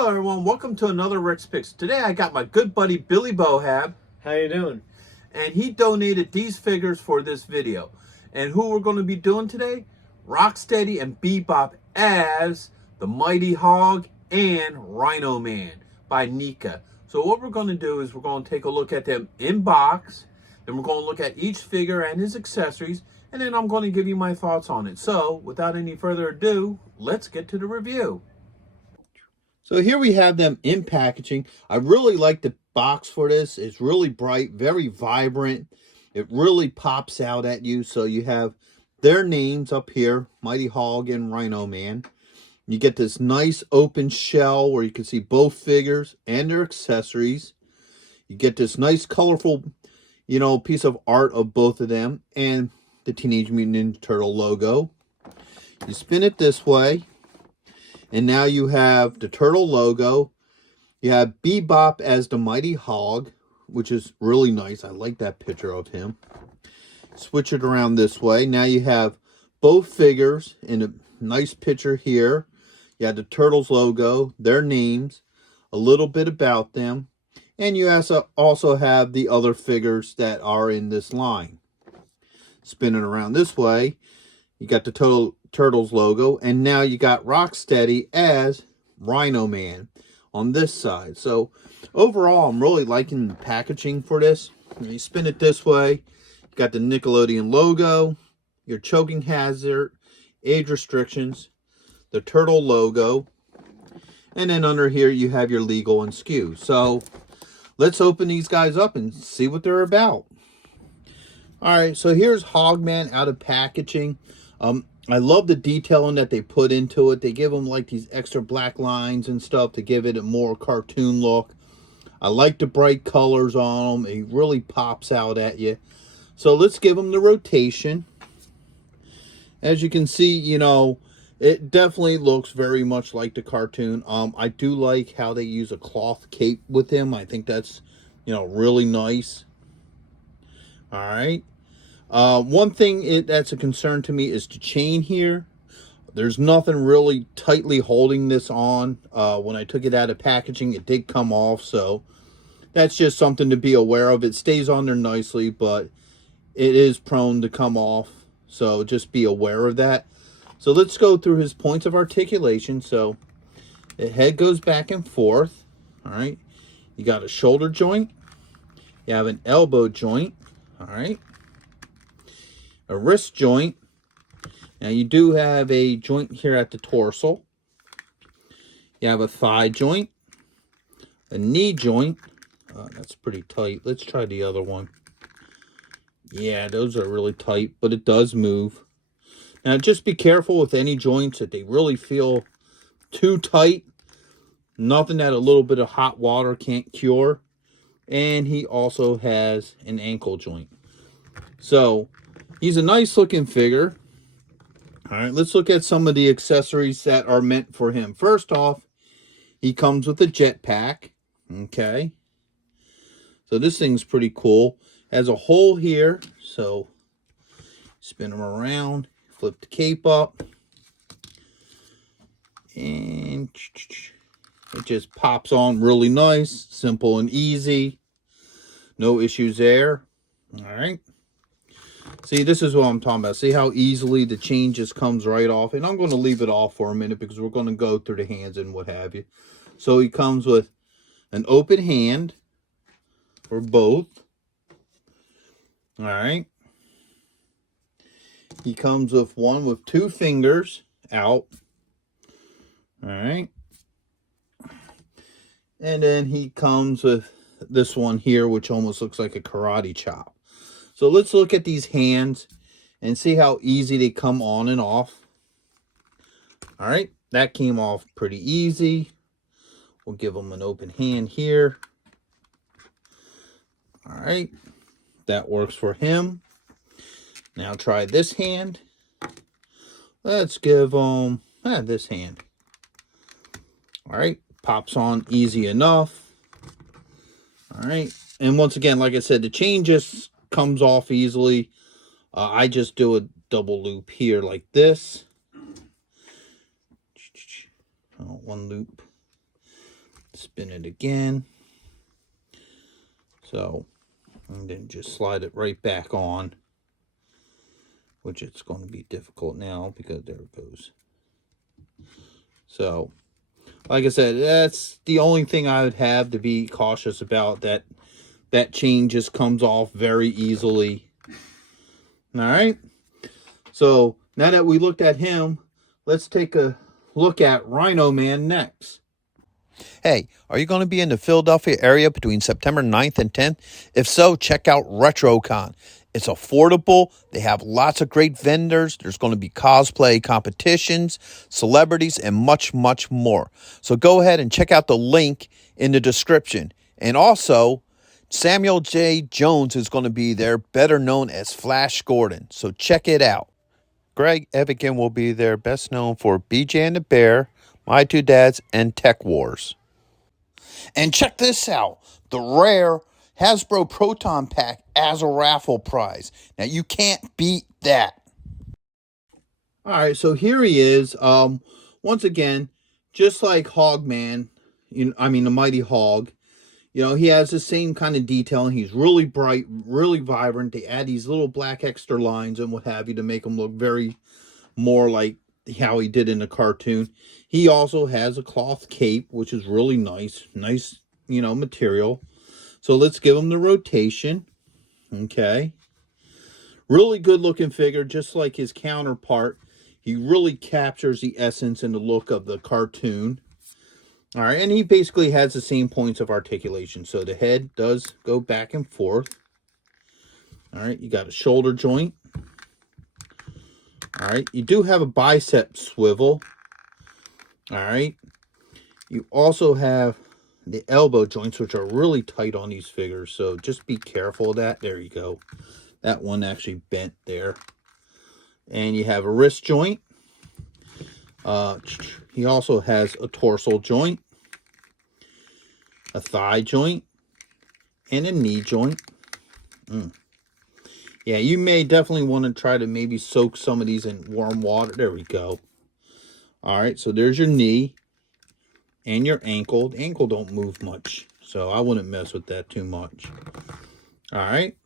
Hello everyone, welcome to another Rick's Picks. Today I got my good buddy Billy Bohab. How you doing? And he donated these figures for this video. And who we're going to be doing today? Rocksteady and Bebop as the Mighty Hog and Rhion-Man by NECA. So what we're going to do is we're going to take a look at them in box. Then we're going to look at each figure and his accessories. And then I'm going to give you my thoughts on it. So without any further ado, let's get to the review. So here we have them in packaging. I really like the box for this. It's really bright, very vibrant. It really pops out at you. So you have their names up here, Mighty Hog and Rhion-Man. You get this nice open shell where you can see both figures and their accessories. You get this nice colorful, piece of art of both of them and the Teenage Mutant Ninja Turtle logo. You spin it this way. And now you have the turtle logo. You have Bebop as the Mighty Hog, which is really nice. I like that picture of him. Switch it around this way. Now you have both figures in a nice picture here. You have the Turtles logo, their names, a little bit about them. And you also have the other figures that are in this line. Spin it around this way. You got the Turtles logo, and now you got Rocksteady as Rhion-Man on this side. So overall, I'm really liking the packaging for this. You spin it this way, you got the Nickelodeon logo, your choking hazard, age restrictions, the turtle logo, and then under here you have your legal and SKU. So let's open these guys up and see what they're about. All right, so here's Hogman out of packaging. I love the detailing that they put into it. They give them like these extra black lines and stuff to give it a more cartoon look. I like the bright colors on them. It really pops out at you. So let's give them the rotation. As you can see, it definitely looks very much like the cartoon. I do like how they use a cloth cape with him. I think that's, really nice. All right. One thing that's a concern to me is the chain here. There's nothing really tightly holding this on. When I took it out of packaging, it did come off. So that's just something to be aware of. It stays on there nicely, but it is prone to come off. So just be aware of that. So let's go through his points of articulation. So the head goes back and forth. All right. You got a shoulder joint. You have an elbow joint. All right. A wrist joint. Now you do have a joint here at the torso. You have a thigh joint, a knee joint. That's pretty tight. Let's try the other one. Yeah, those are really tight, but it does move. Now just be careful with any joints that they really feel too tight. Nothing that a little bit of hot water can't cure. And he also has an ankle joint. So he's a nice looking figure. All right, let's look at some of the accessories that are meant for him. First off, he comes with a jetpack. Okay. So this thing's pretty cool. Has a hole here. So spin him around, flip the cape up. And it just pops on really nice, simple and easy. No issues there. All right. See, this is what I'm talking about. See how easily the chain just comes right off? And I'm going to leave it off for a minute because we're going to go through the hands and what have you. So he comes with an open hand for both. All right. He comes with one with two fingers out. All right. And then he comes with this one here, which almost looks like a karate chop. So let's look at these hands and see how easy they come on and off. All right, that came off pretty easy. We'll give them an open hand here. All right, that works for him. Now try this hand. Let's give them this hand. All right, pops on easy enough. All right, and once again, like I said, the chain just comes off easily. I just do a double loop here like this. One loop. spin it again. So, and then just slide it right back on, which it's going to be difficult now because there it goes. So, like I said, that's the only thing I would have to be cautious about. That chain just comes off very easily. All right. So now that we looked at him, let's take a look at Rhino-Man next. Hey, are you going to be in the Philadelphia area between September 9th and 10th? If so, check out RetroCon. It's affordable. They have lots of great vendors. There's going to be cosplay competitions, celebrities, and much, much more. So go ahead and check out the link in the description. And also, Samuel J. Jones is going to be there, better known as Flash Gordon. So check it out. Greg Evigan will be there, best known for BJ and the Bear, My Two Dads, and Tech Wars. And check this out, the rare Hasbro Proton Pack as a raffle prize. Now, you can't beat that. All right, so here he is. Once again, just like Hogman, the Mighty Hog, he has the same kind of detail, and he's really bright, really vibrant. They add these little black extra lines and what have you to make him look very more like how he did in the cartoon. He also has a cloth cape, which is really nice, material. So let's give him the rotation. Okay. Really good looking figure, just like his counterpart. He really captures the essence and the look of the cartoon. All right, and he basically has the same points of articulation. So the head does go back and forth. All right, you got a shoulder joint. All right, you do have a bicep swivel. All right, you also have the elbow joints, which are really tight on these figures. So just be careful of that. There you go. That one actually bent there. And you have a wrist joint. He also has a torso joint, a thigh joint, and a knee joint. Yeah, you may definitely want to try to maybe soak some of these in warm water. There we go. All right, so there's your knee and your ankle. The ankle don't move much, so I wouldn't mess with that too much. All right.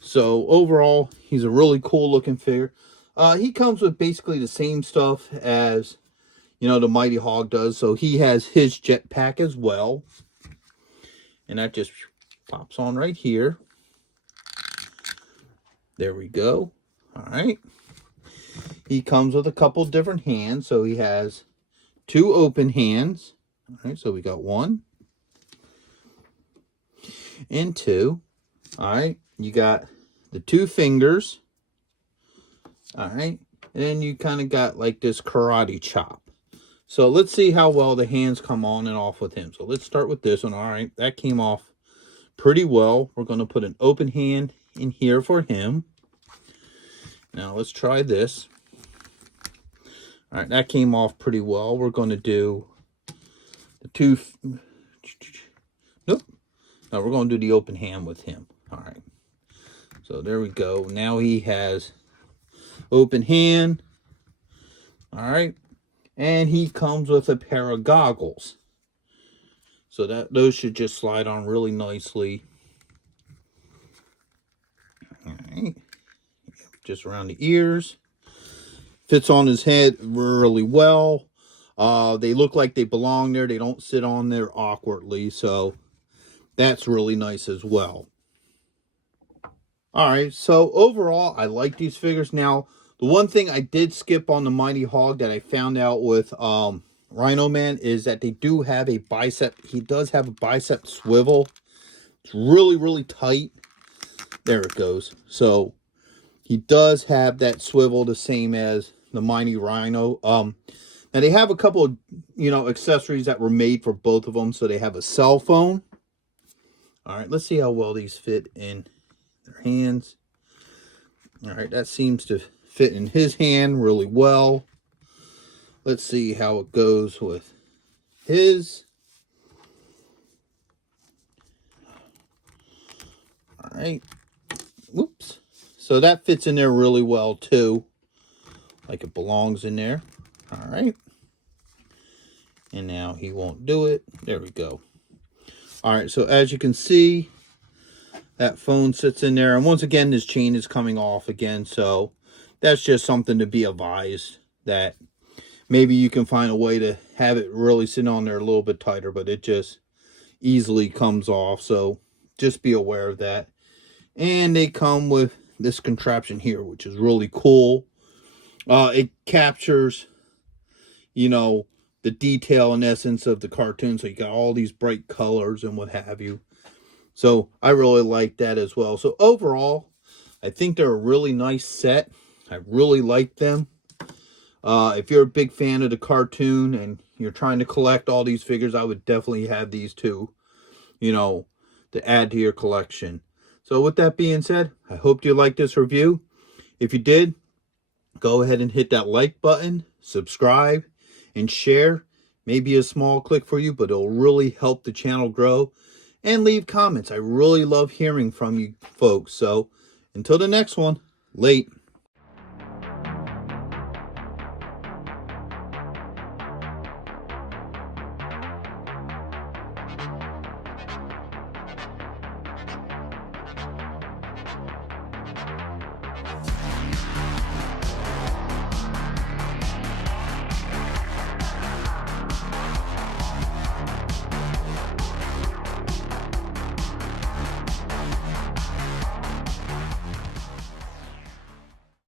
So overall, he's a really cool looking figure. He comes with basically the same stuff as, the Mighty Hog does. So he has his jetpack as well. And that just pops on right here. There we go. All right. He comes with a couple different hands. So he has 2 open hands. All right. So we got 1 and 2. All right. You got the 2 fingers. All right. And then you kind of got like this karate chop. So let's see how well the hands come on and off with him. So let's start with this one. All right. That came off pretty well. We're going to put an open hand in here for him. Now let's try this. All right. That came off pretty well. We're going to do the 2. Nope. No, we're going to do the open hand with him. All right. So there we go. Now he has open hand. All right. And he comes with a pair of goggles. So those should just slide on really nicely. All right. Just around the ears. Fits on his head really well. They look like they belong there. They don't sit on there awkwardly. So that's really nice as well. All right. So overall, I like these figures. Now, the one thing I did skip on the Mighty Hog that I found out with Rhino-Man is that they do have a bicep. He does have a bicep swivel. It's really, really tight. There it goes. So he does have that swivel the same as the Mighty Rhino. Now they have a couple of, accessories that were made for both of them. So they have a cell phone. All right, let's see how well these fit in their hands. All right, that seems to fit in his hand really well. Let's see how it goes with his. All right. Whoops. So that fits in there really well too. Like it belongs in there. All right. And now he won't do it. There we go. All right, so as you can see, that phone sits in there. And once again, this chain is coming off again. So that's just something to be advised, that maybe you can find a way to have it really sit on there a little bit tighter, but it just easily comes off. So just be aware of that. And they come with this contraption here, which is really cool. It captures, you know, the detail and essence of the cartoon. So you got all these bright colors and what have you. So I really like that as well. So overall, I think they're a really nice set. I really like them. If you're a big fan of the cartoon and you're trying to collect all these figures, I would definitely have these two, you know, to add to your collection. So with that being said, I hope you liked this review. If you did, go ahead and hit that like button, subscribe, and share. Maybe a small click for you, but it'll really help the channel grow. And leave comments. I really love hearing from you folks. So until the next one, late.